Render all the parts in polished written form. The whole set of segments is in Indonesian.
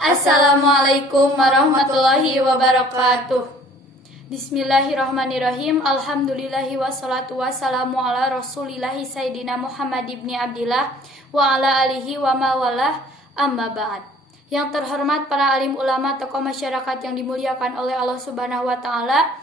Assalamualaikum warahmatullahi wabarakatuh. Bismillahirrahmanirrahim. Alhamdulillahi wassalatu wassalamu ala rasulillahi sayyidina Muhammad ibni Abdillah wa ala alihi wa mawalah, amma ba'd. Yang terhormat para alim ulama, tokoh masyarakat yang dimuliakan oleh Allah Subhanahu wa taala,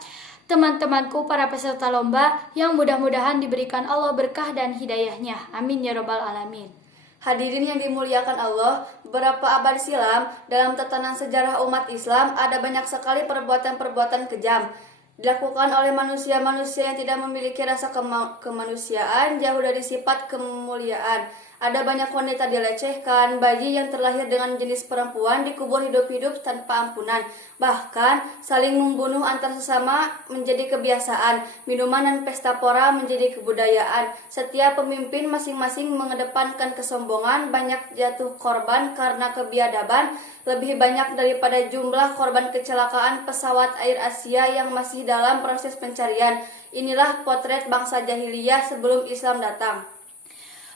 teman-temanku para peserta lomba yang mudah-mudahan diberikan Allah berkah dan hidayahnya. Amin ya rabbal alamin. Hadirin yang dimuliakan Allah, beberapa abad silam dalam tatanan sejarah umat Islam ada banyak sekali perbuatan-perbuatan kejam dilakukan oleh manusia-manusia yang tidak memiliki rasa kemanusiaan, jauh dari sifat kemuliaan. Ada banyak wanita dilecehkan, bayi yang terlahir dengan jenis perempuan dikubur hidup-hidup tanpa ampunan. Bahkan saling membunuh antar sesama menjadi kebiasaan. Minuman dan pesta pora menjadi kebudayaan. Setiap pemimpin masing-masing mengedepankan kesombongan, banyak jatuh korban karena kebiadaban, lebih banyak daripada jumlah korban kecelakaan pesawat Air Asia yang masih dalam proses pencarian. Inilah potret bangsa jahiliyah sebelum Islam datang.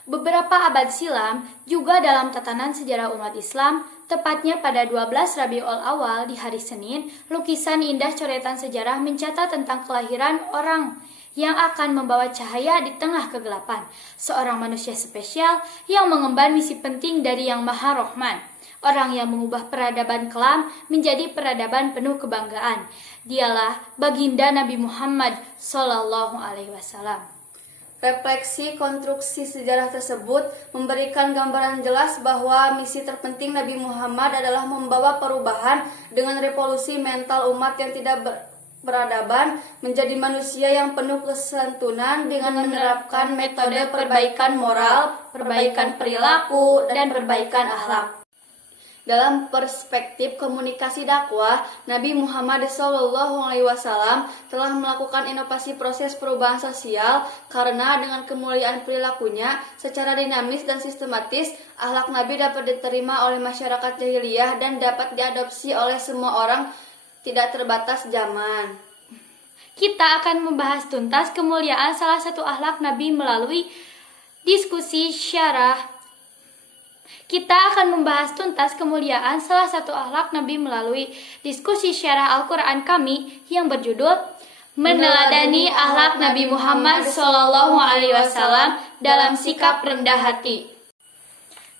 Beberapa abad silam, juga dalam tatanan sejarah umat Islam, tepatnya pada 12 Rabiul Awal di hari Senin, lukisan indah coretan sejarah mencatat tentang kelahiran orang yang akan membawa cahaya di tengah kegelapan. Seorang manusia spesial yang mengemban misi penting dari Yang Maha Rohman. Orang yang mengubah peradaban kelam menjadi peradaban penuh kebanggaan. Dialah baginda Nabi Muhammad SAW. Refleksi konstruksi sejarah tersebut memberikan gambaran jelas bahwa misi terpenting Nabi Muhammad adalah membawa perubahan dengan revolusi mental umat yang tidak beradaban menjadi manusia yang penuh kesantunan dengan menerapkan metode perbaikan moral, perbaikan perilaku, dan perbaikan akhlak. Dalam perspektif komunikasi dakwah, Nabi Muhammad SAW telah melakukan inovasi proses perubahan sosial karena dengan kemuliaan perilakunya secara dinamis dan sistematis, akhlak Nabi dapat diterima oleh masyarakat jahiliyah dan dapat diadopsi oleh semua orang, tidak terbatas zaman. Kita akan membahas tuntas kemuliaan salah satu akhlak Nabi melalui diskusi syarah. Al-Quran kami yang berjudul Meneladani Akhlak Nabi Muhammad SAW dalam sikap rendah hati.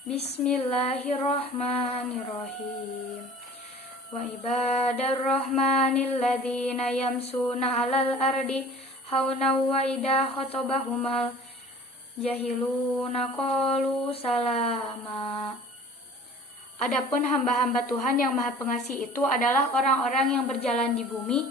Bismillahirrahmanirrahim. Wa ibadar rahmanil ladzina yamsuna 'alal ardi hauna wa idha khotobahumal jahiluna qalu salama. Adapun hamba-hamba Tuhan yang Maha Pengasih itu adalah orang-orang yang berjalan di bumi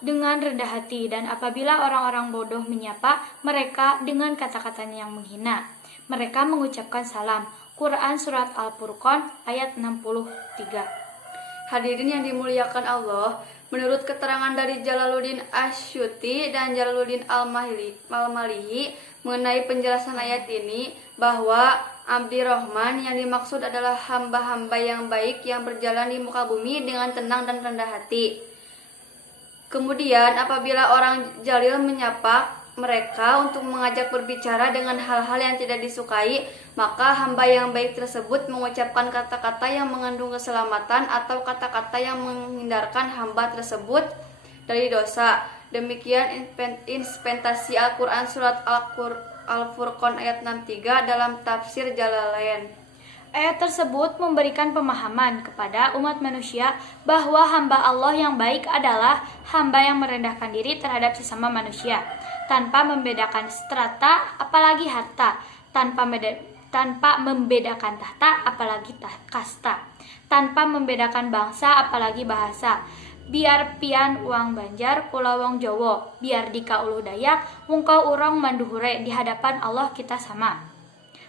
dengan rendah hati, dan apabila orang-orang bodoh menyapa mereka dengan kata-katanya yang menghina, mereka mengucapkan salam. Quran Surat Al-Furqan ayat 63. Hadirin yang dimuliakan Allah, menurut keterangan dari Jalaluddin Asyuti dan Jalaluddin Al-Malihi mengenai penjelasan ayat ini, bahwa Abdi Rahman yang dimaksud adalah hamba-hamba yang baik yang berjalan di muka bumi dengan tenang dan rendah hati. Kemudian apabila orang jalil menyapa mereka untuk mengajak berbicara dengan hal-hal yang tidak disukai, maka hamba yang baik tersebut mengucapkan kata-kata yang mengandung keselamatan atau kata-kata yang menghindarkan hamba tersebut dari dosa. Demikian interpretasi Al-Quran Surat Al-Furqan ayat 63 dalam tafsir Jalalain. Ayat tersebut memberikan pemahaman kepada umat manusia bahwa hamba Allah yang baik adalah hamba yang merendahkan diri terhadap sesama manusia, tanpa membedakan strata apalagi harta, tanpa membedakan tahta apalagi kasta, tanpa membedakan bangsa apalagi bahasa. Biar pian uang Banjar kula wong Jawa, biar dika uluh Dayak wungkau urang manduhure, di hadapan Allah kita sama.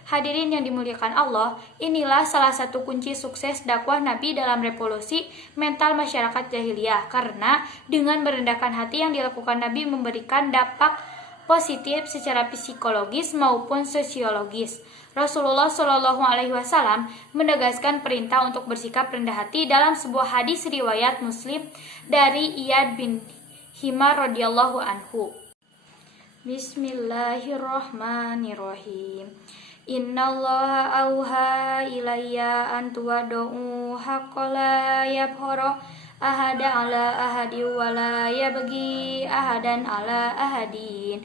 Hadirin yang dimuliakan Allah, inilah salah satu kunci sukses dakwah Nabi dalam revolusi mental masyarakat jahiliyah, karena dengan merendahkan hati yang dilakukan Nabi memberikan dampak positif secara psikologis maupun sosiologis. Rasulullah SAW menegaskan perintah untuk bersikap rendah hati dalam sebuah hadis riwayat Muslim dari Iyad bin Himar radhiyallahu anhu. Bismillahirrahmanirrahim. Innallaha auha ilayya an tuwad'u haqqala yabhara ahada ala ahadi wa la yabghi ahadan ala ahadin.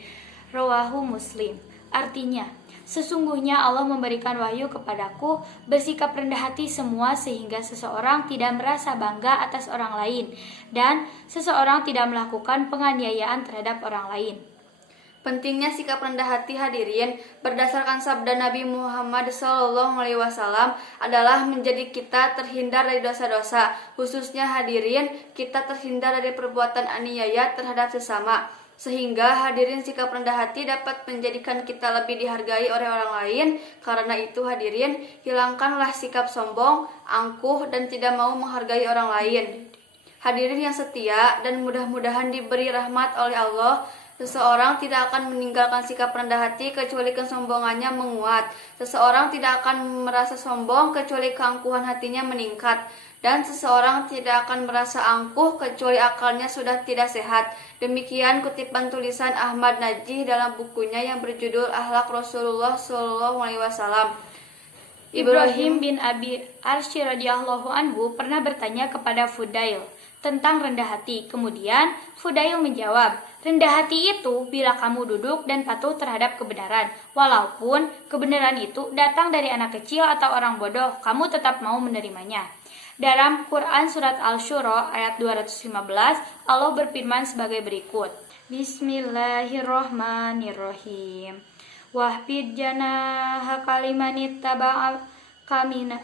Rawahu Muslim. Artinya, sesungguhnya Allah memberikan wahyu kepadaku bersikap rendah hati semua sehingga seseorang tidak merasa bangga atas orang lain dan seseorang tidak melakukan penganiayaan terhadap orang lain. Pentingnya sikap rendah hati hadirin berdasarkan sabda Nabi Muhammad SAW adalah menjadi kita terhindar dari dosa-dosa, khususnya hadirin kita terhindar dari perbuatan aniaya terhadap sesama. Sehingga hadirin sikap rendah hati dapat menjadikan kita lebih dihargai oleh orang lain. Karena itu hadirin, hilangkanlah sikap sombong, angkuh, dan tidak mau menghargai orang lain. Hadirin yang setia dan mudah-mudahan diberi rahmat oleh Allah, seseorang tidak akan meninggalkan sikap rendah hati kecuali kesombongannya menguat. Seseorang tidak akan merasa sombong kecuali keangkuhan hatinya meningkat. Dan seseorang tidak akan merasa angkuh kecuali akalnya sudah tidak sehat. Demikian kutipan tulisan Ahmad Najih dalam bukunya yang berjudul Akhlak Rasulullah SAW. Ibrahim bin Abi Arsy radhiyallahu anhu pernah bertanya kepada Fudail tentang rendah hati. Kemudian Fudail menjawab, rendah hati itu bila kamu duduk dan patuh terhadap kebenaran. Walaupun kebenaran itu datang dari anak kecil atau orang bodoh, kamu tetap mau menerimanya. Dalam Quran Surat Al-Syura ayat 215, Allah berfirman sebagai berikut. Bismillahirrohmanirrohim. Wahfid janaha kalimanit taba'aka mina.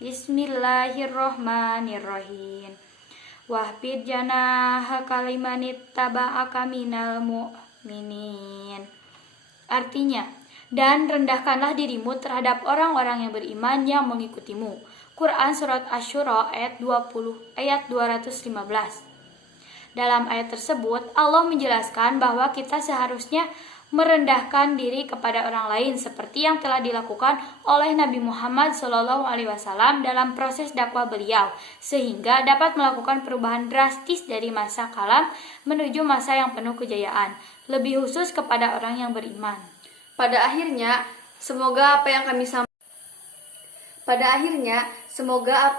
Bismillahirrohmanirrohim. Wahfid janaha kalimanit taba'aka minal mu'minin. Artinya, dan rendahkanlah dirimu terhadap orang-orang yang beriman yang mengikutimu. Quran Surat Asy-Syura ayat 215. Dalam ayat tersebut, Allah menjelaskan bahwa kita seharusnya merendahkan diri kepada orang lain seperti yang telah dilakukan oleh Nabi Muhammad SAW dalam proses dakwah beliau, sehingga dapat melakukan perubahan drastis dari masa kalam menuju masa yang penuh kejayaan, lebih khusus kepada orang yang beriman. Pada akhirnya, semoga apa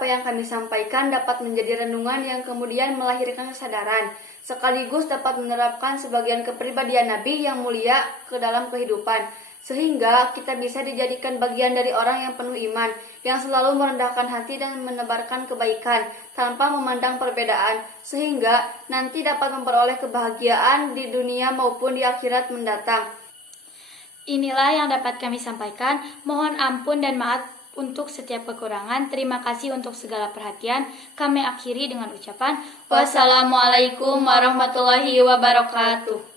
yang kami sampaikan dapat menjadi renungan yang kemudian melahirkan kesadaran, sekaligus dapat menerapkan sebagian kepribadian Nabi yang mulia ke dalam kehidupan, sehingga kita bisa dijadikan bagian dari orang yang penuh iman, yang selalu merendahkan hati dan menebarkan kebaikan, tanpa memandang perbedaan, sehingga nanti dapat memperoleh kebahagiaan di dunia maupun di akhirat mendatang. Inilah yang dapat kami sampaikan. Mohon ampun dan maaf untuk setiap kekurangan. Terima kasih untuk segala perhatian. Kami akhiri dengan ucapan wassalamualaikum warahmatullahi wabarakatuh.